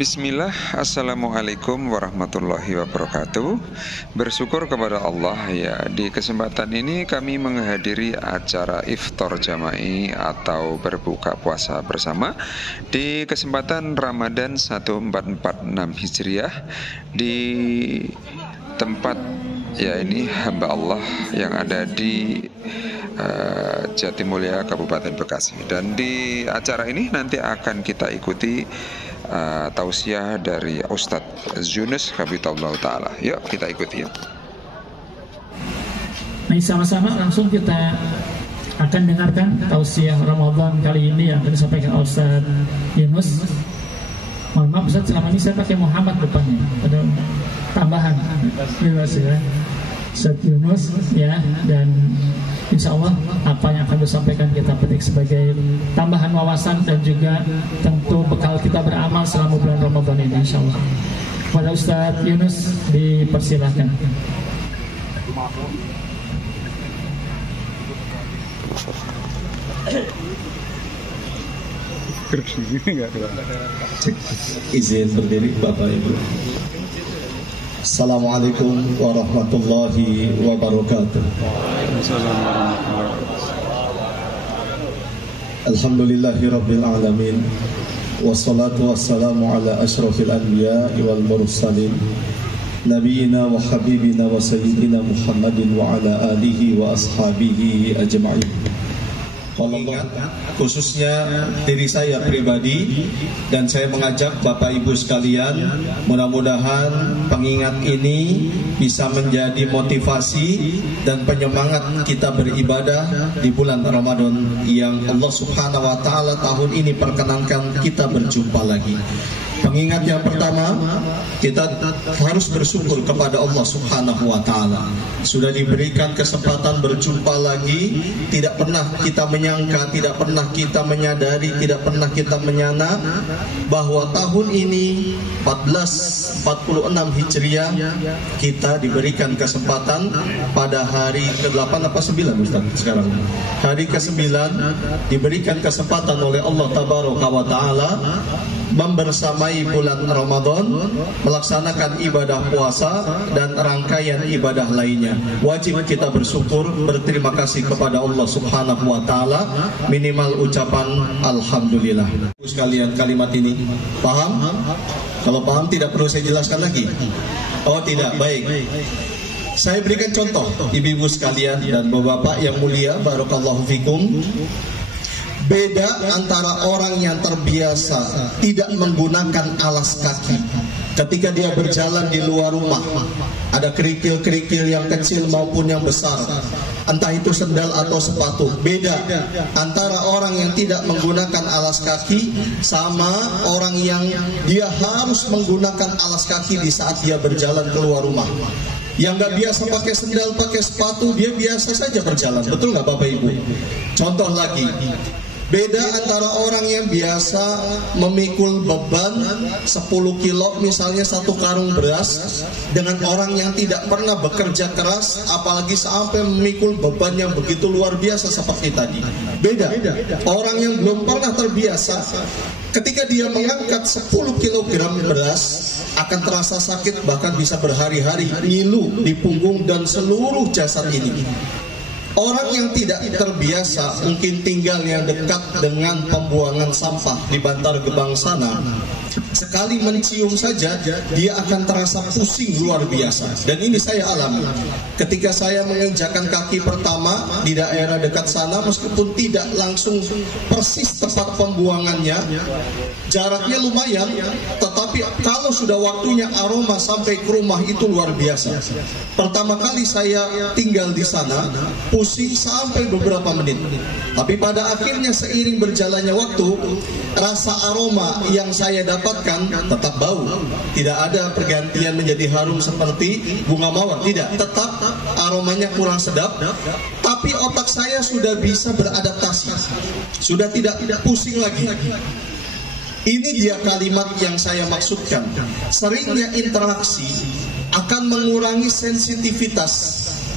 Bismillah, Assalamualaikum warahmatullahi wabarakatuh. Bersyukur kepada Allah ya, di kesempatan ini kami menghadiri acara iftar jama'i atau berbuka puasa bersama di kesempatan Ramadan 1446 Hijriah di tempat ya ini hamba Allah yang ada di Jatimulya Kabupaten Bekasi. Dan di acara ini nanti akan kita ikuti tausiah dari Ustadz Yunus Habibullah Ta'ala. Yuk kita ikuti ya. Nah, sama-sama langsung kita akan dengarkan tausiah Ramadan kali ini yang akan disampaikan Ustadz Yunus. Mohon maaf Ustadz, selama ini saya pakai Muhammad depannya, ada tambahan Yunus ya, Ustadz Yunus ya. Dan insya Allah apa yang akan disampaikan kita petik sebagai tambahan wawasan dan juga tentu bekal kita beramal selama bulan Ramadan ini insya Allah. Kepada Ustadz Yunus dipersilahkan. Izin berdiri Bapak Ibu. Assalamualaikum warahmatullahi wabarakatuh. Alhamdulillahirabbil alamin. Wassalatu wassalamu ala asyrafil anbiya'i wal mursalin. Nabiyina wa habibina wa sayyidina Muhammadin wa ala alihi wa ashabihi ajma'in. Mengingat khususnya diri saya pribadi, dan saya mengajak Bapak Ibu sekalian, mudah-mudahan pengingat ini bisa menjadi motivasi dan penyemangat kita beribadah di bulan Ramadan yang Allah Subhanahu wa Ta'ala tahun ini perkenankan kita berjumpa lagi. Pengingat yang pertama, kita harus bersyukur kepada Allah Subhanahu wa Ta'ala. Sudah diberikan kesempatan berjumpa lagi. Tidak pernah kita menyangka, tidak pernah kita menyadari, tidak pernah kita menyana bahwa tahun ini 1446 Hijriah kita diberikan kesempatan pada hari ke-8 apa 9 Ustaz sekarang. Hari ke-9 diberikan kesempatan oleh Allah Tabaraka wa Ta'ala membersamai bulan Ramadan, melaksanakan ibadah puasa dan rangkaian ibadah lainnya. Wajib kita bersyukur, berterima kasih kepada Allah Subhanahu wa Ta'ala, minimal ucapan alhamdulillah. Sekalian kalimat ini paham? Kalau paham tidak perlu saya jelaskan lagi. Oh tidak, baik. Saya berikan contoh ibu-ibu sekalian dan bapak-bapak yang mulia, barakallahu fikum. Beda antara orang yang terbiasa tidak menggunakan alas kaki ketika dia berjalan di luar rumah. Ada kerikil-kerikil yang kecil maupun yang besar, entah itu sendal atau sepatu. Beda antara orang yang tidak menggunakan alas kaki sama orang yang dia harus menggunakan alas kaki di saat dia berjalan keluar rumah. Yang gak biasa pakai sendal, pakai sepatu, dia biasa saja berjalan. Betul gak Bapak Ibu? Contoh lagi, beda antara orang yang biasa memikul beban 10 kilo misalnya satu karung beras dengan orang yang tidak pernah bekerja keras apalagi sampai memikul beban yang begitu luar biasa seperti tadi. Beda. Orang yang belum pernah terbiasa ketika dia mengangkat 10 kg beras akan terasa sakit, bahkan bisa berhari-hari ngilu di punggung dan seluruh jasad ini. Orang yang tidak terbiasa mungkin tinggal yang dekat dengan pembuangan sampah di Bantar Gebang sana, sekali mencium saja dia akan terasa pusing luar biasa. Dan ini saya alami ketika saya menginjakan kaki pertama di daerah dekat sana, meskipun tidak langsung persis tempat pembuangannya, jaraknya lumayan, tetapi kalau sudah waktunya aroma sampai ke rumah itu luar biasa. Pertama kali saya tinggal di sana pusing sampai beberapa menit, tapi pada akhirnya seiring berjalannya waktu, rasa aroma yang saya dapatkan tetap bau. Tidak ada pergantian menjadi harum seperti bunga mawar, tidak, tetap aromanya kurang sedap. Tapi otak saya sudah bisa beradaptasi, sudah tidak pusing lagi. Ini dia kalimat yang saya maksudkan. Seringnya interaksi akan mengurangi sensitivitas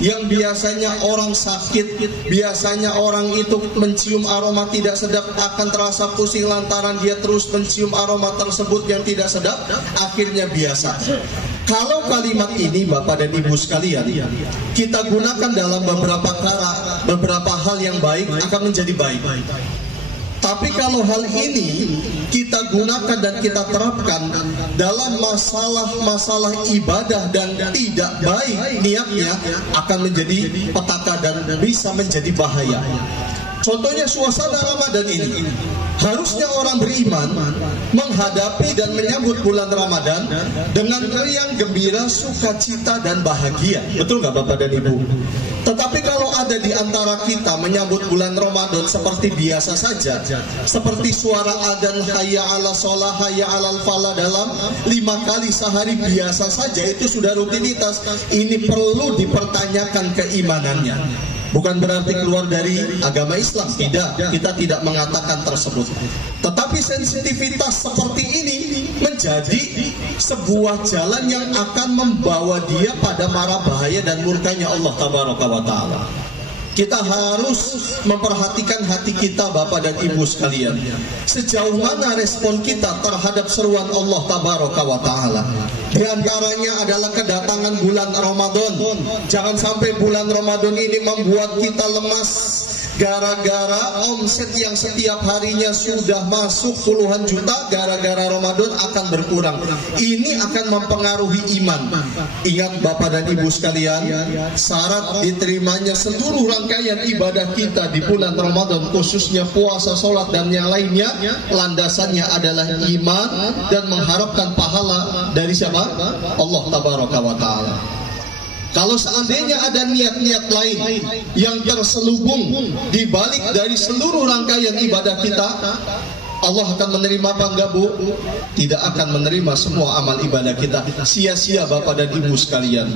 yang biasanya orang sakit, biasanya orang itu mencium aroma tidak sedap akan terasa pusing lantaran dia terus mencium aroma tersebut yang tidak sedap, akhirnya biasa. Kalau kalimat ini Bapak dan Ibu sekalian kita gunakan dalam beberapa hal yang baik, akan menjadi baik. Tapi kalau hal ini kita gunakan dan kita terapkan dalam masalah ibadah dan tidak baik niatnya, akan menjadi petaka dan bisa menjadi bahaya. Contohnya suasana Ramadan ini, harusnya orang beriman menghadapi dan menyambut bulan Ramadan dengan riang gembira, sukacita dan bahagia. Betul nggak Bapak dan Ibu? Tetapi kalau ada di antara kita menyambut bulan Ramadan seperti biasa saja, seperti suara adzan hayya 'ala shalah, hayya 'alal falah dalam 5 kali sehari biasa saja, itu sudah rutinitas. Ini perlu dipertanyakan keimanannya. Bukan berarti keluar dari agama Islam, tidak, kita tidak mengatakan tersebut. Tetapi sensitivitas seperti ini menjadi sebuah jalan yang akan membawa dia pada mara bahaya dan murkanya Allah Tabaraka wa Ta'ala. Kita harus memperhatikan hati kita Bapak dan Ibu sekalian. Sejauh mana respon kita terhadap seruan Allah Tabaraka wa Ta'ala. Di antaranya adalah kedatangan bulan Ramadan. Jangan sampai bulan Ramadan ini membuat kita lemas gara-gara omset yang setiap harinya sudah masuk puluhan juta, gara-gara Ramadan akan berkurang. Ini akan mempengaruhi iman. Ingat Bapak dan Ibu sekalian, syarat diterimanya seluruh rangkaian ibadah kita di bulan Ramadan, khususnya puasa, sholat dan yang lainnya, landasannya adalah iman dan mengharapkan pahala dari siapa? Allah Tabaraka wa Ta'ala. Kalau seandainya ada niat-niat lain yang terselubung di balik dari seluruh rangkaian ibadah kita, Allah akan menerima apa enggak Bu? Tidak akan menerima semua amal ibadah kita. Sia-sia Bapak dan Ibu sekalian.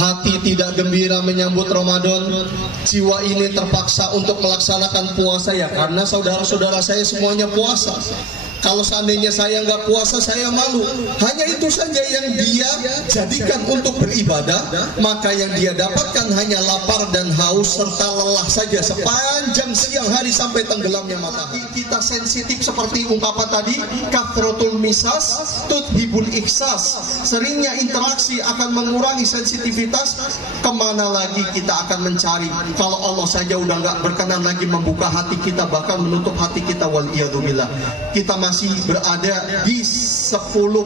Hati tidak gembira menyambut Ramadan, jiwa ini terpaksa untuk melaksanakan puasa ya karena saudara-saudara saya semuanya puasa. Kalau seandainya saya nggak puasa, saya malu. Hanya itu saja yang dia jadikan untuk beribadah, maka yang dia dapatkan hanya lapar dan haus serta lelah saja sepanjang siang hari sampai tenggelamnya matahari. Kita sensitif seperti ungkapan tadi, kathratul misas tudhibul ikhsas. Seringnya interaksi akan mengurangi sensitivitas. Kemana lagi kita akan mencari kalau Allah saja udah nggak berkenan lagi membuka hati kita, bahkan menutup hati kita, waliyadzubillah. Kita masih berada di 10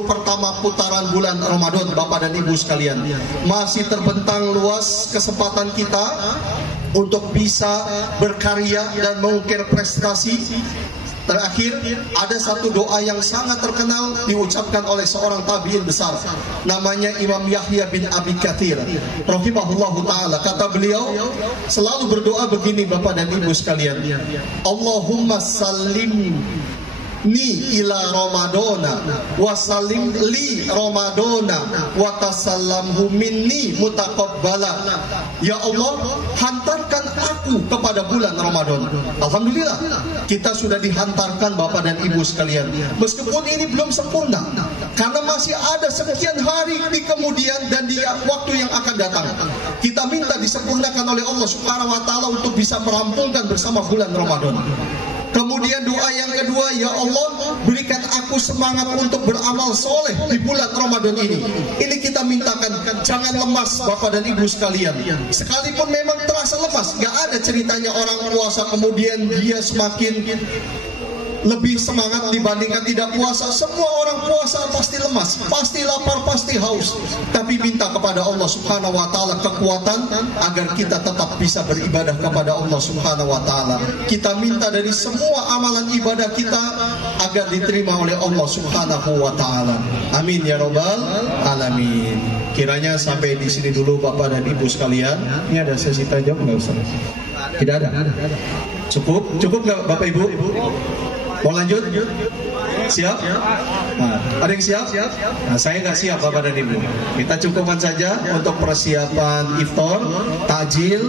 pertama putaran bulan Ramadan Bapak dan Ibu sekalian. Masih terbentang luas kesempatan kita untuk bisa berkarya dan mengukir prestasi. Terakhir, ada satu doa yang sangat terkenal diucapkan oleh seorang tabi'in besar, namanya Imam Yahya bin Abi Katsir rahimahullahu ta'ala. Kata beliau, selalu berdoa begini Bapak dan Ibu sekalian, Allahumma sallim ni ila Ramadana wa salim li Ramadana wa tasallamhu minni mutaqabbala. Ya Allah, hantarkan aku kepada bulan Ramadan. Alhamdulillah, kita sudah dihantarkan Bapak dan Ibu sekalian. Meskipun ini belum sempurna, karena masih ada sekian hari di kemudian dan di waktu yang akan datang. Kita minta disempurnakan oleh Allah Subhanahu wa Ta'ala untuk bisa merampungkan bersama bulan Ramadan. Kemudian doa yang kedua, ya Allah, berikan aku semangat untuk beramal soleh di bulan Ramadan ini. Ini kita mintakan, jangan lemas Bapak dan Ibu sekalian. Sekalipun memang terasa lemas, gak ada ceritanya orang puasa kemudian dia semakin lebih semangat dibandingkan tidak puasa. Semua orang puasa pasti lemas, pasti lapar, pasti haus. Tapi minta kepada Allah Subhanahu wa Ta'ala kekuatan agar kita tetap bisa beribadah kepada Allah Subhanahu wa Ta'ala. Kita minta dari semua amalan ibadah kita agar diterima oleh Allah Subhanahu wa Ta'ala. Amin ya Rabbal alamin. Kiranya sampai di sini dulu Bapak dan Ibu sekalian. Ini ada sesi tanya jawab nggak Ustaz? Tidak ada. Cukup nggak Bapak Ibu? Mau lanjut? Siap? Nah, ada yang siap? Nah, saya nggak siap Bapak dan Ibu. Kita cukupkan saja untuk persiapan iftar, takjil,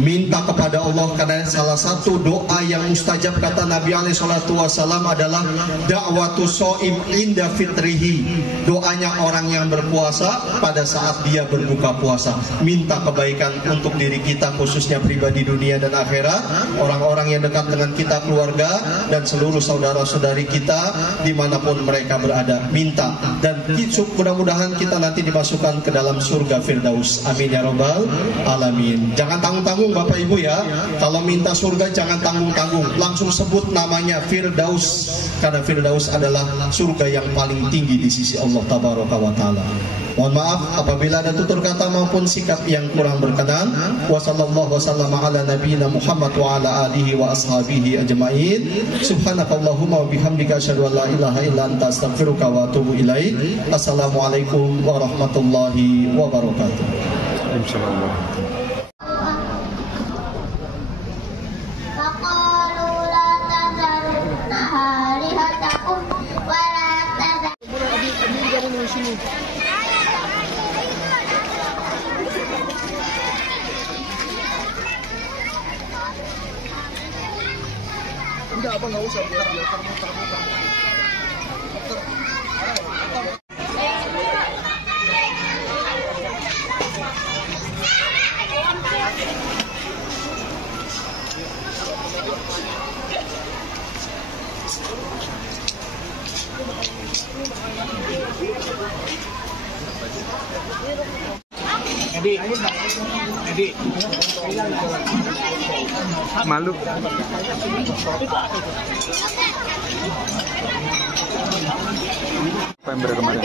minta kepada Allah, karena salah satu doa yang mustajab kata Nabi SAW adalah da'watu shaim inda fitrihi. Doanya orang yang berpuasa pada saat dia berbuka puasa, minta kebaikan untuk diri kita, khususnya pribadi dunia dan akhirat, orang-orang yang dekat dengan kita, keluarga, dan seluruh saudara-saudari kita dimanapun mereka berada, minta. Dan mudah-mudahan kita nanti dimasukkan ke dalam surga Firdaus. Amin ya Rabbal Alamin. Jangan tanggung-tanggung Bapak Ibu ya. Kalau minta surga jangan tanggung-tanggung, langsung sebut namanya Firdaus, karena Firdaus adalah surga yang paling tinggi di sisi Allah Tabaraka wa Ta'ala. Mohon maaf apabila ada tutur kata maupun sikap yang kurang berkenan. Wassallallahu wasallam ala nabiyina Muhammad wa ala alihi wa ashabihi ajma'in. Subhanakallahumma wa bihamdika asyhadu an la ilaha illa anta astaghfiruka wa atubu ilaik. Assalamualaikum warahmatullahi wabarakatuh. Insyaallah. Enggak, apa nggak usah biar terbuka. Edi. Malu. Apa yang kemarin?